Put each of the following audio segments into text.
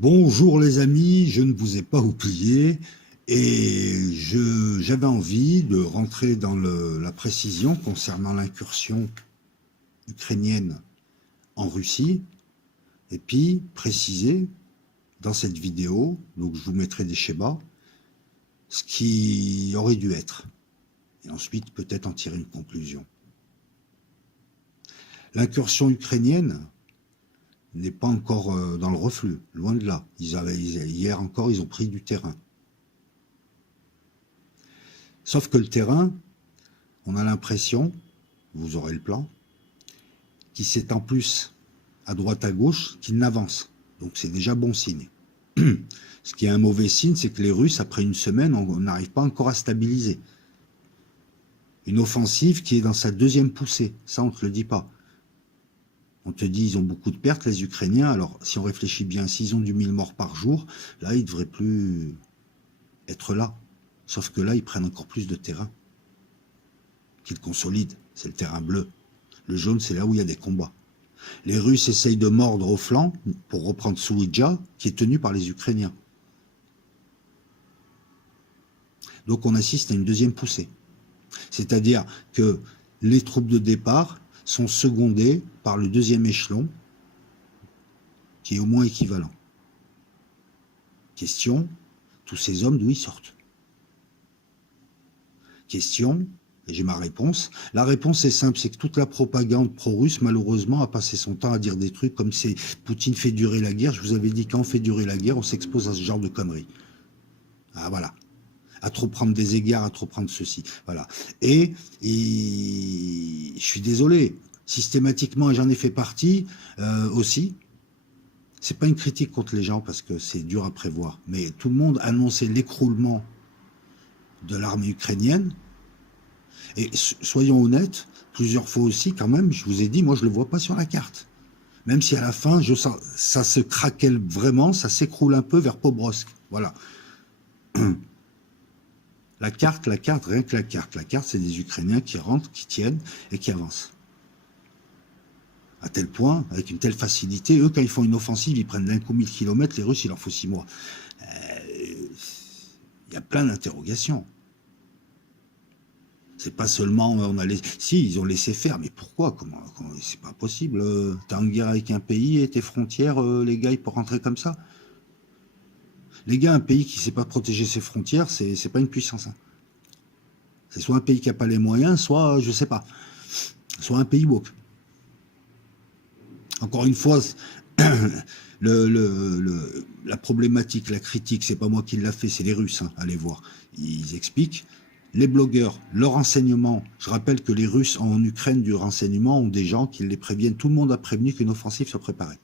Bonjour les amis, je ne vous ai pas oublié et j'avais envie de rentrer dans la précision concernant l'incursion ukrainienne en Russie et puis préciser dans cette vidéo, donc je vous mettrai des schémas, ce qui aurait dû être et ensuite peut-être en tirer une conclusion. L'incursion ukrainienne n'est pas encore dans le reflux, loin de là. Hier encore, ils ont pris du terrain. Sauf que le terrain, on a l'impression, vous aurez le plan, qu'il s'étend plus à droite à gauche qu'il n'avance. Donc c'est déjà bon signe. Ce qui est un mauvais signe, c'est que les Russes, après une semaine, on n'arrive pas encore à stabiliser. Une offensive qui est dans sa deuxième poussée, ça on ne te le dit pas. On te dit ils ont beaucoup de pertes, les Ukrainiens. Alors, si on réfléchit bien, s'ils ont du 1000 morts par jour, là, ils ne devraient plus être là. Sauf que là, ils prennent encore plus de terrain qu'ils consolident. C'est le terrain bleu. Le jaune, c'est là où il y a des combats. Les Russes essayent de mordre au flanc pour reprendre Souidja, qui est tenu par les Ukrainiens. Donc, on assiste à une deuxième poussée. C'est-à-dire que les troupes de départ sont secondés par le deuxième échelon, qui est au moins équivalent. Question, tous ces hommes, d'où ils sortent? Question, et j'ai ma réponse. La réponse est simple, c'est que toute la propagande pro-russe, malheureusement, a passé son temps à dire des trucs comme c'est Poutine fait durer la guerre. Je vous avais dit, quand on fait durer la guerre, on s'expose à ce genre de conneries. Ah, voilà. À trop prendre des égards, à trop prendre ceci. Voilà. Et je suis désolé, systématiquement, et j'en ai fait partie aussi, c'est pas une critique contre les gens parce que c'est dur à prévoir, mais tout le monde annonçait l'écroulement de l'armée ukrainienne. Et soyons honnêtes, plusieurs fois aussi, quand même, je vous ai dit, moi je le vois pas sur la carte. Même si à la fin, ça se craquelle vraiment, ça s'écroule un peu vers Pobrosk. Voilà. La carte, rien que la carte. La carte, c'est des Ukrainiens qui rentrent, qui tiennent et qui avancent. À tel point, avec une telle facilité, eux, quand ils font une offensive, ils prennent d'un coup 1000 km, les Russes, il leur faut 6 mois. Il y a plein d'interrogations. C'est pas seulement, si, ils ont laissé faire, mais pourquoi? Comment c'est pas possible. T'es en guerre avec un pays et tes frontières, les gars, ils peuvent rentrer comme ça? Les gars, un pays qui ne sait pas protéger ses frontières, c'est pas une puissance. Hein. C'est soit un pays qui n'a pas les moyens, soit, je sais pas, soit un pays woke. Encore une fois, la problématique, la critique, c'est pas moi qui l'a fait, c'est les Russes. Hein, allez voir, ils expliquent. Les blogueurs, leur renseignement. Je rappelle que les Russes en Ukraine du renseignement ont des gens qui les préviennent. Tout le monde a prévenu qu'une offensive se préparait.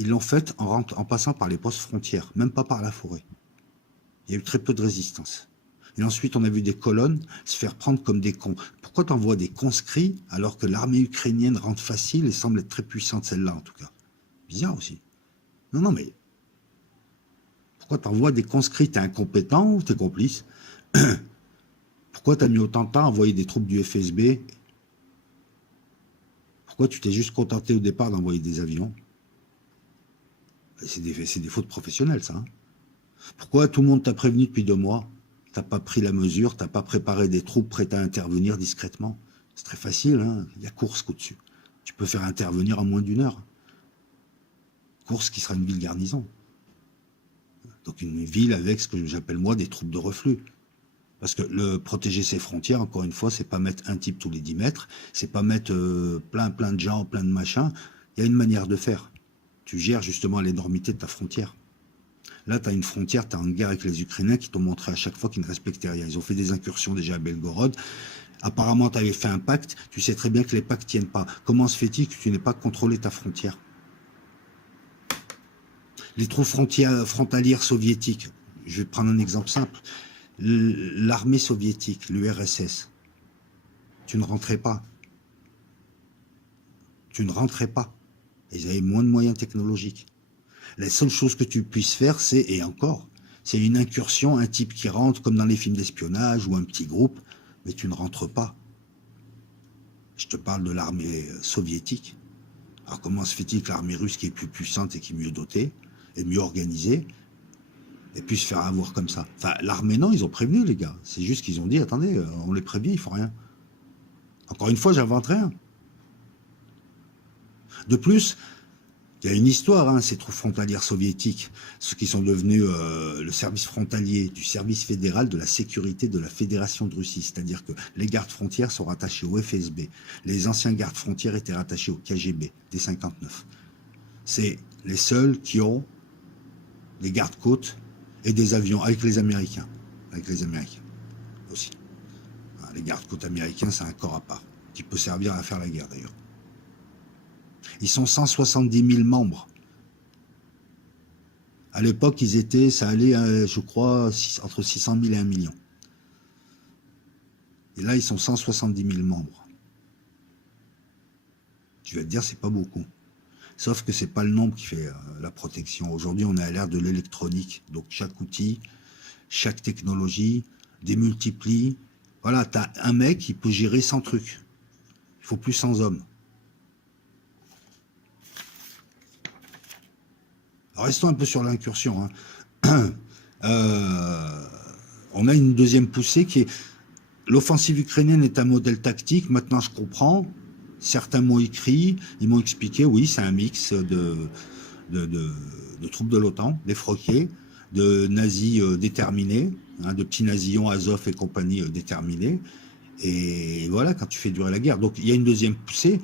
Ils l'ont faite en passant par les postes frontières, même pas par la forêt. Il y a eu très peu de résistance. Et ensuite, on a vu des colonnes se faire prendre comme des cons. Pourquoi t'envoies des conscrits alors que l'armée ukrainienne rentre facile et semble être très puissante, celle-là en tout cas? Bizarre aussi. Non, mais pourquoi t'envoies des conscrits? T'es incompétent ou t'es complice? Pourquoi t'as mis autant de temps à envoyer des troupes du FSB? Pourquoi tu t'es juste contenté au départ d'envoyer des avions? C'est des fautes professionnelles, ça. Hein. Pourquoi tout le monde t'a prévenu depuis 2 mois? T'as pas pris la mesure, t'as pas préparé des troupes prêtes à intervenir discrètement. C'est très facile, hein. Il y a Koursk au-dessus. Tu peux faire intervenir en moins d'1 heure. Koursk qui sera une ville garnison. Donc une ville avec ce que j'appelle moi des troupes de reflux. Parce que protéger ses frontières, encore une fois, c'est pas mettre un type tous les 10 mètres, c'est pas mettre plein de gens, plein de machins. Il y a une manière de faire. Tu gères justement l'énormité de ta frontière. Là, tu as une frontière, tu es en guerre avec les Ukrainiens qui t'ont montré à chaque fois qu'ils ne respectaient rien. Ils ont fait des incursions déjà à Belgorod. Apparemment, tu avais fait un pacte. Tu sais très bien que les pactes ne tiennent pas. Comment se fait-il que tu n'aies pas contrôlé ta frontière? Les troupes frontalières soviétiques, je vais te prendre un exemple simple. L'armée soviétique, l'URSS, tu ne rentrais pas. Tu ne rentrais pas. Ils avaient moins de moyens technologiques. La seule chose que tu puisses faire, et encore, c'est une incursion, un type qui rentre comme dans les films d'espionnage ou un petit groupe, mais tu ne rentres pas. Je te parle de l'armée soviétique. Alors comment se fait-il que l'armée russe, qui est plus puissante et qui est mieux dotée, et mieux organisée, ait pu se faire avoir comme ça? Enfin, l'armée, non, ils ont prévenu, les gars. C'est juste qu'ils ont dit, attendez, on les prévient, ils font rien. Encore une fois, j'invente rien. De plus, il y a une histoire, hein, ces troupes frontalières soviétiques, ceux qui sont devenus le service frontalier du service fédéral de la sécurité de la Fédération de Russie. C'est-à-dire que les gardes frontières sont rattachés au FSB. Les anciens gardes frontières étaient rattachés au KGB, dès 59. C'est les seuls qui ont des gardes-côtes et des avions, avec les Américains. Avec les Américains aussi. Les gardes-côtes américains, c'est un corps à part, qui peut servir à faire la guerre d'ailleurs. Ils sont 170 000 membres. À l'époque, ça allait, je crois, entre 600 000 et 1 million. Et là, ils sont 170 000 membres. Tu vas te dire, c'est pas beaucoup. Sauf que c'est pas le nombre qui fait la protection. Aujourd'hui, on est à l'ère de l'électronique. Donc, chaque outil, chaque technologie démultiplie. Voilà, tu as un mec qui peut gérer 100 trucs. Il faut plus 100 hommes. Alors, restons un peu sur l'incursion. Hein. On a une deuxième poussée qui est... L'offensive ukrainienne est un modèle tactique. Maintenant, je comprends. Certains m'ont écrit, ils m'ont expliqué, oui, c'est un mix de troupes de l'OTAN, défroqués, de nazis déterminés, hein, de petits nazillons, Azov et compagnie déterminés. Et voilà, quand tu fais durer la guerre. Donc, il y a une deuxième poussée,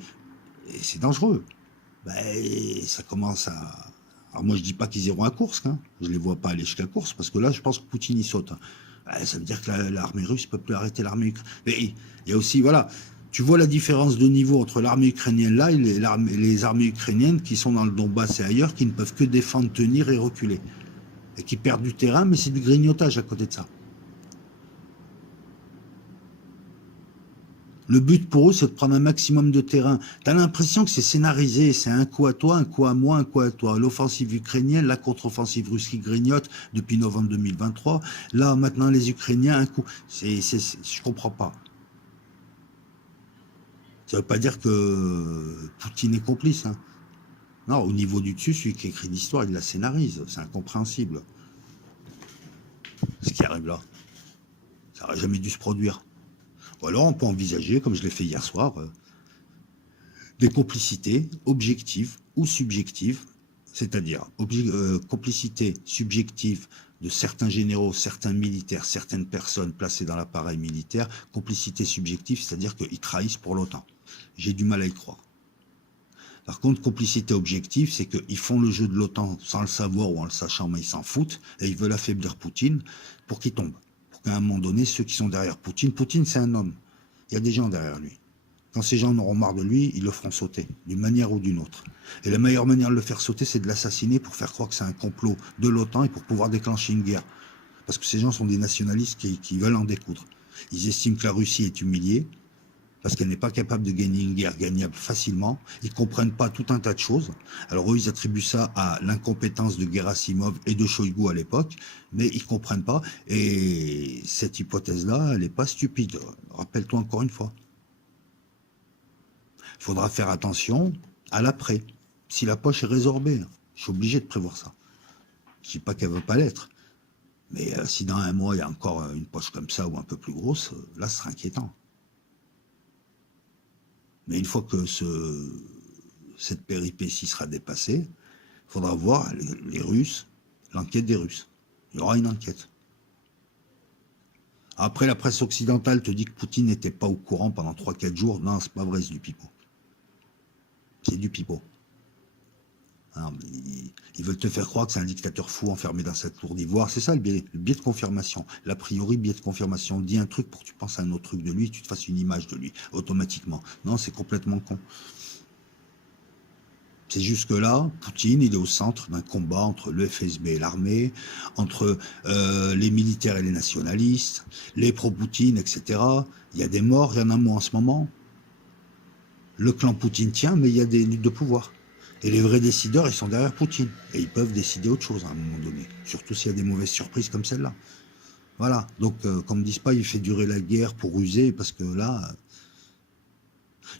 et c'est dangereux. Ça commence à... Alors moi, je dis pas qu'ils iront à Koursk, hein. Je les vois pas aller jusqu'à Koursk, parce que là, je pense que Poutine, il saute. Ça veut dire que l'armée russe peut plus arrêter l'armée ukrainienne. Mais il y a aussi, voilà, tu vois la différence de niveau entre l'armée ukrainienne là et les armées ukrainiennes qui sont dans le Donbass et ailleurs, qui ne peuvent que défendre, tenir et reculer. Et qui perdent du terrain, mais c'est du grignotage à côté de ça. Le but pour eux, c'est de prendre un maximum de terrain. Tu as l'impression que c'est scénarisé, c'est un coup à toi, un coup à moi, un coup à toi. L'offensive ukrainienne, la contre-offensive russe qui grignote depuis novembre 2023. Là, maintenant, les Ukrainiens, un coup... je comprends pas. Ça ne veut pas dire que Poutine est complice. Hein. Non, au niveau du dessus, celui qui écrit l'histoire, il la scénarise. C'est incompréhensible. Ce qui arrive là. Ça n'aurait jamais dû se produire. Ou alors on peut envisager, comme je l'ai fait hier soir, des complicités objectives ou subjectives, c'est-à-dire complicité subjective de certains généraux, certains militaires, certaines personnes placées dans l'appareil militaire, complicité subjective, c'est-à-dire qu'ils trahissent pour l'OTAN. J'ai du mal à y croire. Par contre, complicité objective, c'est qu'ils font le jeu de l'OTAN sans le savoir ou en le sachant, mais ils s'en foutent, et ils veulent affaiblir Poutine pour qu'il tombe. Pour qu'à un moment donné, ceux qui sont derrière Poutine, c'est un homme. Il y a des gens derrière lui. Quand ces gens en auront marre de lui, ils le feront sauter, d'une manière ou d'une autre. Et la meilleure manière de le faire sauter, c'est de l'assassiner pour faire croire que c'est un complot de l'OTAN et pour pouvoir déclencher une guerre. Parce que ces gens sont des nationalistes qui veulent en découdre. Ils estiment que la Russie est humiliée, parce qu'elle n'est pas capable de gagner une guerre gagnable facilement. Ils ne comprennent pas tout un tas de choses. Alors eux, ils attribuent ça à l'incompétence de Gerasimov et de Shoigu à l'époque, mais ils ne comprennent pas. Et cette hypothèse-là, elle n'est pas stupide. Rappelle-toi encore une fois. Il faudra faire attention à l'après. Si la poche est résorbée, je suis obligé de prévoir ça. Je ne dis pas qu'elle ne veut pas l'être. Mais si dans un mois, il y a encore une poche comme ça ou un peu plus grosse, là, ce sera inquiétant. Mais une fois que cette péripétie sera dépassée, il faudra voir les Russes, l'enquête des Russes. Il y aura une enquête. Après, la presse occidentale te dit que Poutine n'était pas au courant pendant 3-4 jours. Non, c'est pas vrai, c'est du pipeau. C'est du pipeau. Non, ils veulent te faire croire que c'est un dictateur fou enfermé dans cette tour d'ivoire. C'est ça le biais de confirmation. L'a priori, biais de confirmation. Dis un truc pour que tu penses à un autre truc de lui, tu te fasses une image de lui, automatiquement. Non, c'est complètement con. C'est juste que là, Poutine, il est au centre d'un combat entre le FSB et l'armée, entre les militaires et les nationalistes, les pro-Poutine, etc. Il y a des morts, il y en a moins en ce moment. Le clan Poutine tient, mais il y a des luttes de pouvoir. Et les vrais décideurs, ils sont derrière Poutine. Et ils peuvent décider autre chose à un moment donné. Surtout s'il y a des mauvaises surprises comme celle-là. Voilà. Donc, qu'on ne me dise pas, il fait durer la guerre pour user, parce que là...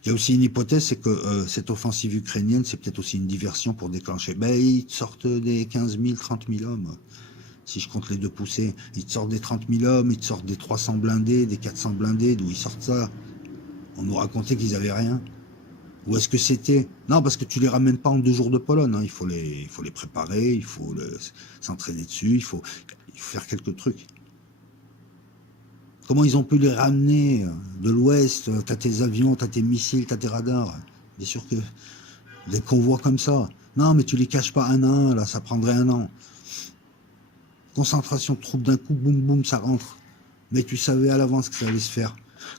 Il y a aussi une hypothèse, c'est que cette offensive ukrainienne, c'est peut-être aussi une diversion pour déclencher. Ben, ils te sortent des 15 000, 30 000 hommes. Si je compte les deux poussées, ils te sortent des 30 000 hommes, ils te sortent des 300 blindés, des 400 blindés, d'où ils sortent ça? On nous racontait qu'ils avaient rien. Où est-ce que c'était? Non, parce que tu les ramènes pas en 2 jours de Pologne. Hein. Il faut les préparer, il faut s'entraîner dessus, il faut faire quelques trucs. Comment ils ont pu les ramener de l'Ouest? T'as tes avions, t'as tes missiles, t'as tes radars. Bien sûr que des convois comme ça. Non, mais tu les caches pas un à un, là, ça prendrait un an. Concentration de troupes d'un coup, boum boum, ça rentre. Mais tu savais à l'avance que ça allait se faire.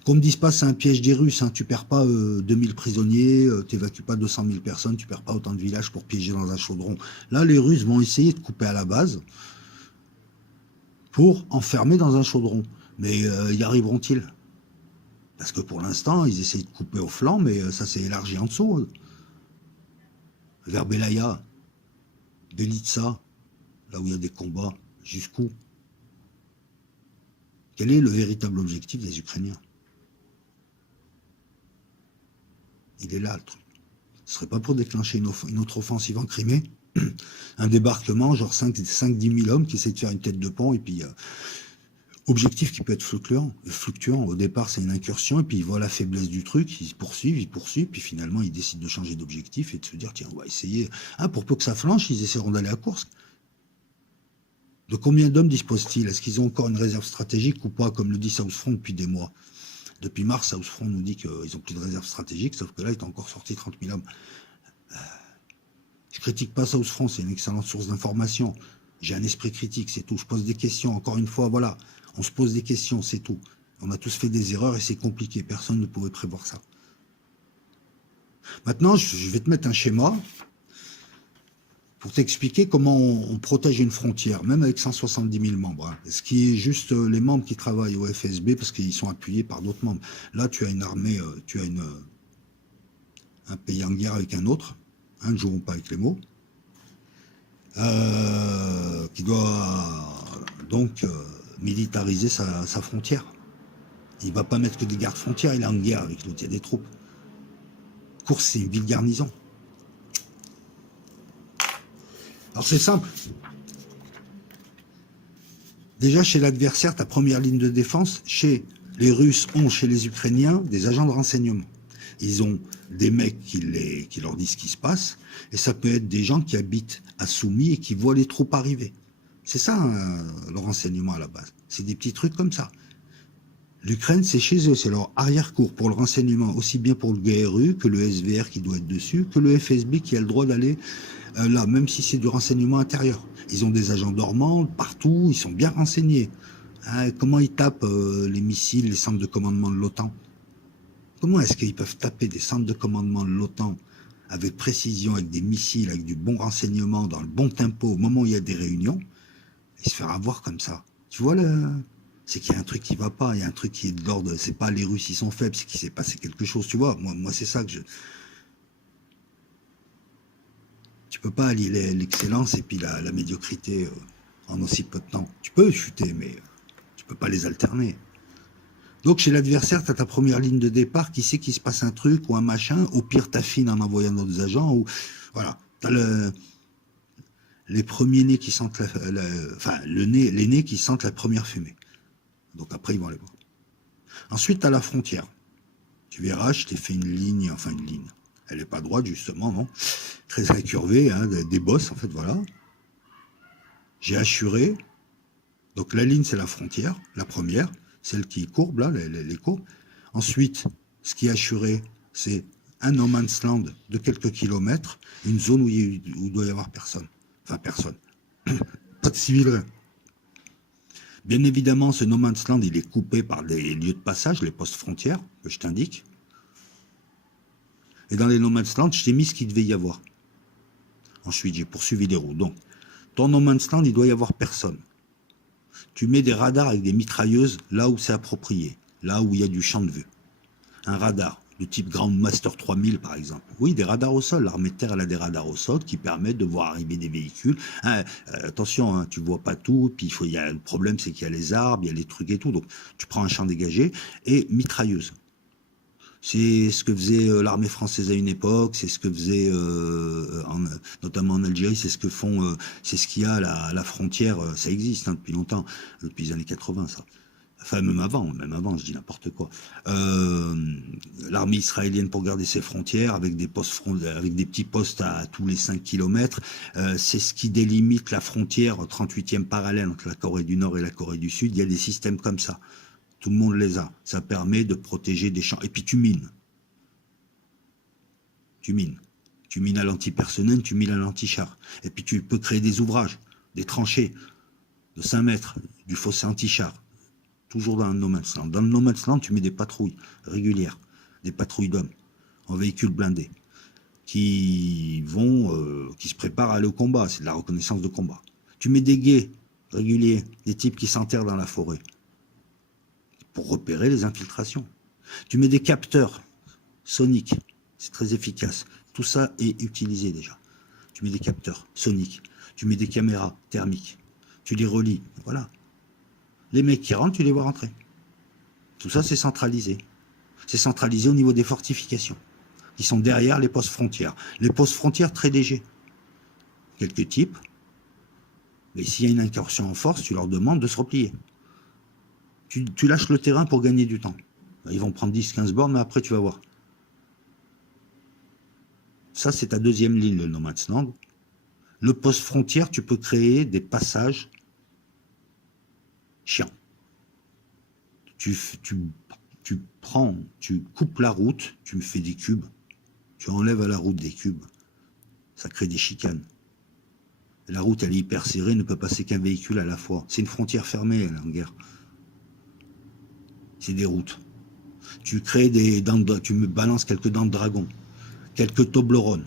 Qu'on me dise pas c'est un piège des Russes, hein. Tu perds pas 2000 prisonniers, t'évacues pas 200 000 personnes, tu perds pas autant de villages pour piéger dans un chaudron. Là, les Russes vont essayer de couper à la base pour enfermer dans un chaudron. Mais y arriveront-ils? Parce que pour l'instant, ils essayent de couper au flanc, mais ça s'est élargi en dessous. Vers Belaya, Belitsa, là où il y a des combats, jusqu'où? Quel est le véritable objectif des Ukrainiens? Il est là, le truc. Ce serait pas pour déclencher une autre offensive en Crimée? Un débarquement, genre 5-10 000 hommes qui essaient de faire une tête de pont, et puis objectif qui peut être fluctuant. Au départ, c'est une incursion, et puis ils voient la faiblesse du truc, ils poursuivent, puis finalement, ils décident de changer d'objectif et de se dire, tiens, on va essayer. Ah, pour peu que ça flanche, ils essaieront d'aller à Kursk. De combien d'hommes disposent-ils? Est-ce qu'ils ont encore une réserve stratégique ou pas, comme le dit Southfront depuis des mois? Depuis mars, Southfront nous dit qu'ils n'ont plus de réserve stratégique, sauf que là, ils ont encore sorti 30 000 hommes. Je critique pas Southfront, c'est une excellente source d'information. J'ai un esprit critique, c'est tout. Je pose des questions, encore une fois, voilà. On se pose des questions, c'est tout. On a tous fait des erreurs et c'est compliqué. Personne ne pouvait prévoir ça. Maintenant, je vais te mettre un schéma pour t'expliquer comment on protège une frontière, même avec 170 000 membres. Hein. Ce qui est juste les membres qui travaillent au FSB, parce qu'ils sont appuyés par d'autres membres. Là, tu as une armée, tu as un pays en guerre avec un autre. Hein, ne jouons pas avec les mots. Qui doit donc militariser sa frontière. Il ne va pas mettre que des gardes frontières, il est en guerre avec l'autre, il y a des troupes. Kursk, c'est une ville garnison. Alors c'est simple. Déjà chez l'adversaire, ta première ligne de défense, chez les Russes ont chez les Ukrainiens des agents de renseignement. Ils ont des mecs qui leur disent ce qui se passe, et ça peut être des gens qui habitent à Soumy et qui voient les troupes arriver. C'est ça, le renseignement à la base. C'est des petits trucs comme ça. L'Ukraine, c'est chez eux, c'est leur arrière-cour pour le renseignement, aussi bien pour le GRU que le SVR qui doit être dessus, que le FSB qui a le droit d'aller là, même si c'est du renseignement intérieur. Ils ont des agents dormants partout, ils sont bien renseignés. Hein, comment ils tapent les missiles, les centres de commandement de l'OTAN? Comment est-ce qu'ils peuvent taper des centres de commandement de l'OTAN avec précision, avec des missiles, avec du bon renseignement, dans le bon tempo, au moment où il y a des réunions, et se faire avoir comme ça? Tu vois, c'est qu'il y a un truc qui va pas, il y a un truc qui est de l'ordre, c'est pas les Russes, ils sont faibles, c'est qu'il s'est passé quelque chose, tu vois. Moi c'est ça que je... Tu peux pas allier l'excellence et puis la médiocrité en aussi peu de temps. Tu peux chuter, mais tu peux pas les alterner. Donc chez l'adversaire, tu as ta première ligne de départ, qui sait qu'il se passe un truc ou un machin, au pire t'affines en envoyant d'autres agents, ou voilà. Tu as les premiers nez qui sentent les nez qui sentent la première fumée. Donc après ils vont aller voir. Ensuite tu as la frontière. Tu verras, je t'ai fait une ligne, enfin une ligne. Elle n'est pas droite justement, non. Très incurvée, hein, des bosses en fait, voilà. J'ai assuré. Donc la ligne c'est la frontière, la première. Celle qui courbe, là, les courbes. Ensuite, ce qui est assuré, c'est un no man's land de quelques kilomètres, une zone où il doit y avoir personne. Enfin, personne. Pas de civils. Bien évidemment, ce no man's land, il est coupé par des lieux de passage, les postes frontières, que je t'indique. Et dans les no man's land, je t'ai mis ce qu'il devait y avoir. Ensuite, j'ai poursuivi les routes. Donc, ton no man's land, il doit y avoir personne. Tu mets des radars avec des mitrailleuses là où c'est approprié, là où il y a du champ de vue. Un radar de type Groundmaster 3000 par exemple. Oui, des radars au sol. L'armée de terre, elle a des radars au sol qui permettent de voir arriver des véhicules. Hein, attention, hein, tu vois pas tout. Puis le problème, c'est qu'il y a les arbres, il y a les trucs et tout. Donc tu prends un champ dégagé et mitrailleuse. C'est ce que faisait l'armée française à une époque, c'est ce que faisait notamment en Algérie, c'est ce que font, c'est ce qu'il y a à la frontière, ça existe hein, depuis longtemps, depuis les années 80 ça. Enfin même avant, je dis n'importe quoi. L'armée israélienne pour garder ses frontières avec des postes avec des petits postes à tous les 5 kilomètres, c'est ce qui délimite la frontière 38e parallèle entre la Corée du Nord et la Corée du Sud. Il y a des systèmes comme ça. Tout le monde les a. Ça permet de protéger des champs. Et puis tu mines. Tu mines. Tu mines à l'antipersonnel, tu mines à l'antichar. Et puis tu peux créer des ouvrages, des tranchées de 5 mètres, du fossé antichar. Toujours dans le no man's land. Dans le no man's land, tu mets des patrouilles régulières, des patrouilles d'hommes en véhicules blindés qui qui se préparent à aller au combat. C'est de la reconnaissance de combat. Tu mets des guets réguliers, des types qui s'enterrent dans la forêt pour repérer les infiltrations. Tu mets des capteurs soniques, c'est très efficace. Tout ça est utilisé déjà. Tu mets des capteurs soniques, tu mets des caméras thermiques, tu les relis, voilà. Les mecs qui rentrent, tu les vois rentrer. Tout ça, c'est centralisé. C'est centralisé au niveau des fortifications, qui sont derrière les postes frontières. Les postes frontières, très légers. Quelques types, mais s'il y a une incursion en force, tu leur demandes de se replier. Tu lâches le terrain pour gagner du temps. Ils vont prendre 10-15 bornes, mais après, tu vas voir. Ça, c'est ta deuxième ligne, le no man's land. Le poste frontière, tu peux créer des passages chiants. Tu coupes la route, tu fais des cubes, tu enlèves à la route des cubes. Ça crée des chicanes. La route, elle est hyper serrée, ne peut passer qu'un véhicule à la fois. C'est une frontière fermée, en guerre. C'est des routes. Tu crées tu me balances quelques dents de dragon, quelques Toblerones.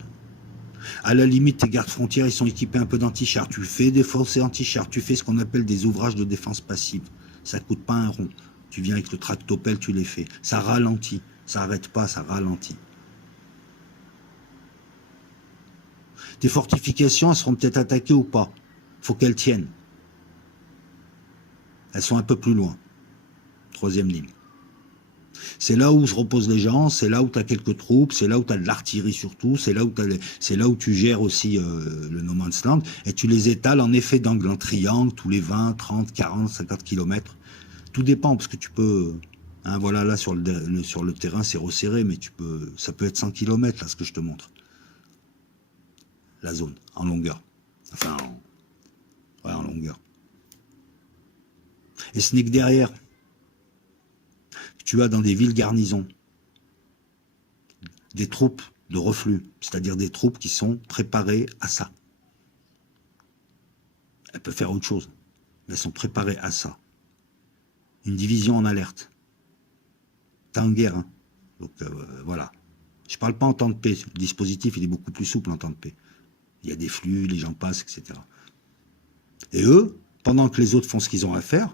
À la limite, tes gardes frontières, ils sont équipés un peu d'anti-char. Tu fais des fossés anti-char, tu fais ce qu'on appelle des ouvrages de défense passive. Ça coûte pas un rond. Tu viens avec le tractopelle, tu les fais. Ça ralentit. Ça arrête pas, ça ralentit. Tes fortifications, elles seront peut-être attaquées ou pas. Faut qu'elles tiennent. Elles sont un peu plus loin. Troisième ligne. C'est là où se reposent les gens, c'est là où tu as quelques troupes, c'est là où tu as de l'artillerie surtout, c'est là où tu gères aussi le no man's land, et tu les étales en effet d'angle en triangle, tous les 20, 30, 40, 50 kilomètres. Tout dépend, parce que tu peux... Hein, voilà, là, sur le terrain, c'est resserré, mais ça peut être 100 kilomètres, là, ce que je te montre. La zone, en longueur. Enfin, en longueur. Et ce n'est que derrière, tu as dans des villes garnisons des troupes de reflux, c'est-à-dire des troupes qui sont préparées à ça. Elles peuvent faire autre chose, mais elles sont préparées à ça. Une division en alerte. T'es en guerre, hein. Donc voilà. Je parle pas en temps de paix. Le dispositif, il est beaucoup plus souple en temps de paix. Il y a des flux, les gens passent, etc. Et eux, pendant que les autres font ce qu'ils ont à faire,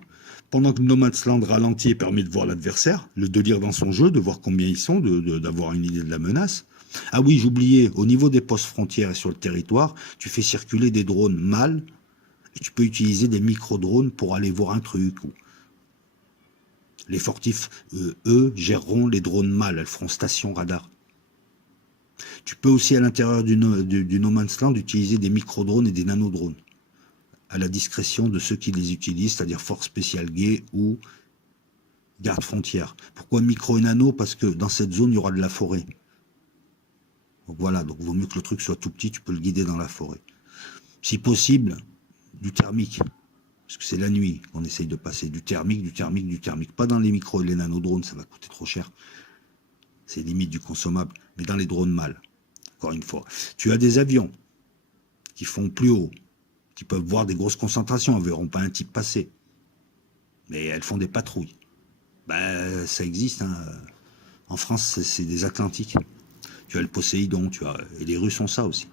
pendant que No Man's Land ralentit et permet de voir l'adversaire, de lire dans son jeu, de voir combien ils sont, d'avoir une idée de la menace. Ah oui, j'oubliais, au niveau des postes frontières et sur le territoire, tu fais circuler des drones mâles et tu peux utiliser des micro-drones pour aller voir un truc. Les fortifs, eux, géreront les drones mâles, elles feront station radar. Tu peux aussi, à l'intérieur du No Man's Land, utiliser des micro-drones et des nano-drones, à la discrétion de ceux qui les utilisent, c'est-à-dire force spéciale guet ou garde frontière. Pourquoi micro et nano? Parce que dans cette zone, il y aura de la forêt. Donc voilà, donc il vaut mieux que le truc soit tout petit, tu peux le guider dans la forêt. Si possible, du thermique, parce que c'est la nuit qu'on essaye de passer. Du thermique, du thermique, du thermique. Pas dans les micros et les nanodrones, ça va coûter trop cher. C'est limite du consommable, mais dans les drones mâles. Encore une fois. Tu as des avions qui font plus haut, qui peuvent voir des grosses concentrations, elles ne verront pas un type passer. Mais elles font des patrouilles. Ben, ça existe. Hein. En France, c'est des Atlantiques. Tu as le Poséidon, et les Russes ont ça aussi.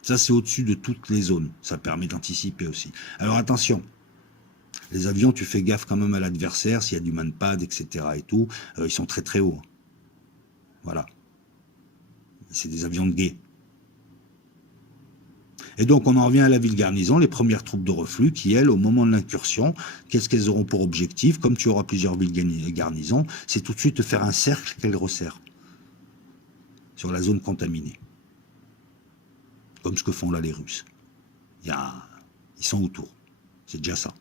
Ça, c'est au-dessus de toutes les zones. Ça permet d'anticiper aussi. Alors attention, les avions, tu fais gaffe quand même à l'adversaire, s'il y a du manpad, etc. et tout, ils sont très très hauts. Voilà. C'est des avions de guet. Et donc, on en revient à la ville garnison, les premières troupes de reflux qui, elles, au moment de l'incursion, qu'est-ce qu'elles auront pour objectif? Comme tu auras plusieurs villes garnison, c'est tout de suite de faire un cercle qu'elles resserrent sur la zone contaminée. Comme ce que font là les Russes. Ils sont autour. C'est déjà ça.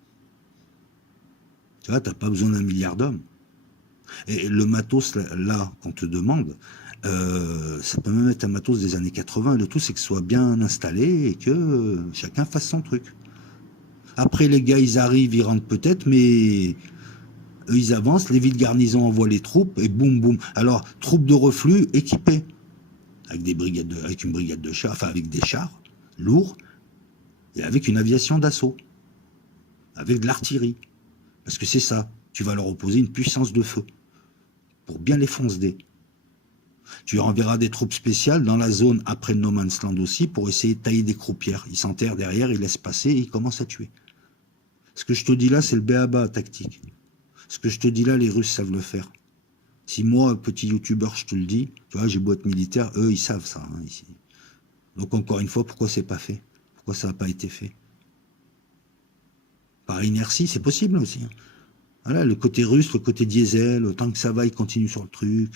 Tu vois, t'as pas besoin d'un milliard d'hommes. Et le matos, là, qu'on te demande, ça peut même être un matos des années 80. Le tout, c'est que ce soit bien installé et que chacun fasse son truc. Après, les gars, ils arrivent, ils rentrent peut-être, mais eux, ils avancent, les villes garnison envoient les troupes, et boum, boum. Alors, troupes de reflux équipées, avec une brigade de chars, enfin, avec des chars lourds, et avec une aviation d'assaut, avec de l'artillerie. Parce que c'est ça, tu vas leur opposer une puissance de feu, pour bien les foncer. Tu enverras des troupes spéciales dans la zone après le No Man's Land aussi, pour essayer de tailler des croupières. Ils s'enterrent derrière, ils laissent passer, et ils commencent à tuer. Ce que je te dis là, c'est le b.a.-ba tactique. Ce que je te dis là, les Russes savent le faire. Si moi, petit youtubeur, je te le dis, tu vois, j'ai beau être militaire, eux, ils savent ça, hein, ici. Donc encore une fois, pourquoi c'est pas fait? Pourquoi ça n'a pas été fait? Par inertie, c'est possible aussi. Hein. Voilà, le côté russe, le côté diesel, tant que ça va, ils continuent sur le truc.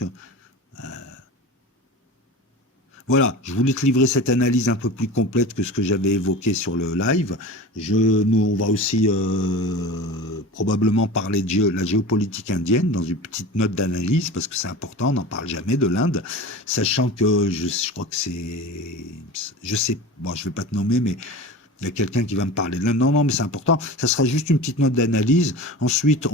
Voilà, je voulais te livrer cette analyse un peu plus complète que ce que j'avais évoqué sur le live. Nous, on va aussi probablement parler de la géopolitique indienne dans une petite note d'analyse, parce que c'est important, on n'en parle jamais de l'Inde, sachant que je crois que c'est... Je sais, bon, je vais pas te nommer, mais il y a quelqu'un qui va me parler de l'Inde. Non, mais c'est important. Ça sera juste une petite note d'analyse. Ensuite,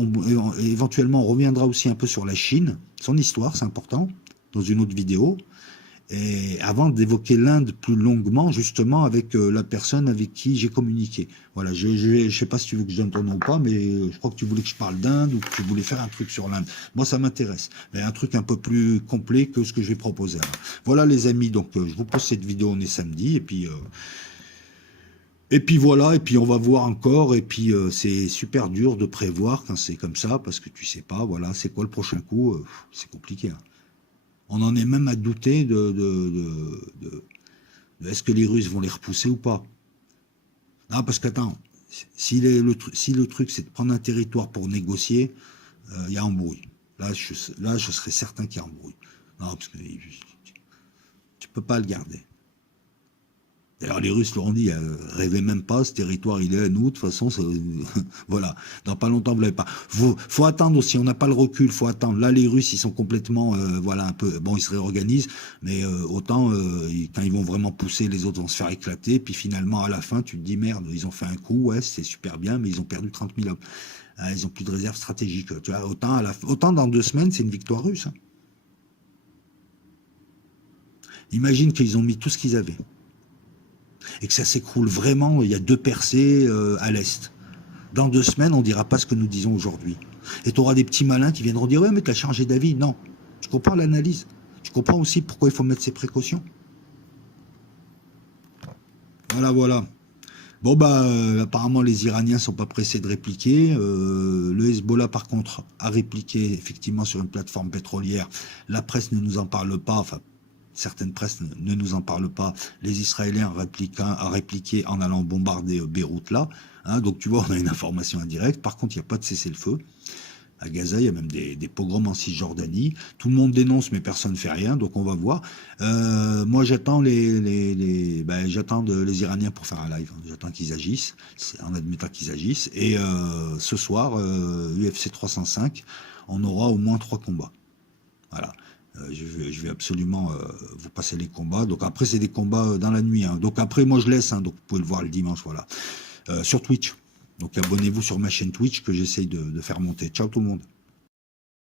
éventuellement, on reviendra aussi un peu sur la Chine, son histoire, c'est important, dans une autre vidéo. Et avant d'évoquer l'Inde plus longuement, justement, avec la personne avec qui j'ai communiqué. Voilà, je sais pas si tu veux que je donne ton nom ou pas, mais je crois que tu voulais que je parle d'Inde ou que tu voulais faire un truc sur l'Inde. Moi, ça m'intéresse. Mais un truc un peu plus complet que ce que je vais proposer. Alors, voilà, les amis, donc je vous pose cette vidéo, on est samedi, et puis voilà, et puis on va voir encore, et puis c'est super dur de prévoir quand c'est comme ça, parce que tu sais pas, voilà, c'est quoi le prochain coup, c'est compliqué. Hein. On en est même à douter de est-ce que les Russes vont les repousser ou pas. Non, parce qu'attends, si le truc c'est de prendre un territoire pour négocier, il y a embrouille. Là, je serais certain qu'il y a embrouille. Non, parce que tu peux pas le garder. D'ailleurs, les Russes leur ont dit, rêvez même pas, ce territoire, il est à nous, de toute façon, voilà, dans pas longtemps, vous l'avez pas. Faut attendre aussi, on n'a pas le recul, faut attendre. Là, les Russes, ils sont complètement, voilà, un peu, bon, ils se réorganisent, mais autant, quand ils vont vraiment pousser, les autres vont se faire éclater, puis finalement, à la fin, tu te dis, merde, ils ont fait un coup, ouais, c'est super bien, mais ils ont perdu 30 000 hommes. Ils ont plus de réserve stratégique. Tu vois, autant dans 2 semaines, c'est une victoire russe. Hein. Imagine qu'ils ont mis tout ce qu'ils avaient. Et que ça s'écroule vraiment, il y a 2 percées à l'est. Dans 2 semaines, on ne dira pas ce que nous disons aujourd'hui. Et tu auras des petits malins qui viendront dire « Ouais, mais tu as changé d'avis. » Non, tu comprends l'analyse. Tu comprends aussi pourquoi il faut mettre ces précautions. Voilà. Bon, apparemment, les Iraniens ne sont pas pressés de répliquer. Le Hezbollah, par contre, a répliqué effectivement sur une plateforme pétrolière. La presse ne nous en parle pas, enfin, certaines presses ne nous en parlent pas. Les Israéliens ont répliqué en allant bombarder Beyrouth là. Hein, donc tu vois, on a une information indirecte. Par contre, il n'y a pas de cessez-le-feu. À Gaza, il y a même des pogroms en Cisjordanie. Tout le monde dénonce, mais personne ne fait rien. Donc on va voir. Moi, j'attends j'attends les Iraniens pour faire un live. J'attends qu'ils agissent, en admettant qu'ils agissent. Et ce soir, UFC 305, on aura au moins 3 combats. Voilà. Je vais absolument vous passer les combats. Donc après, c'est des combats dans la nuit. Hein. Donc après, moi, je laisse. Hein, donc vous pouvez le voir le dimanche, voilà. Sur Twitch. Donc abonnez-vous sur ma chaîne Twitch que j'essaye de faire monter. Ciao tout le monde.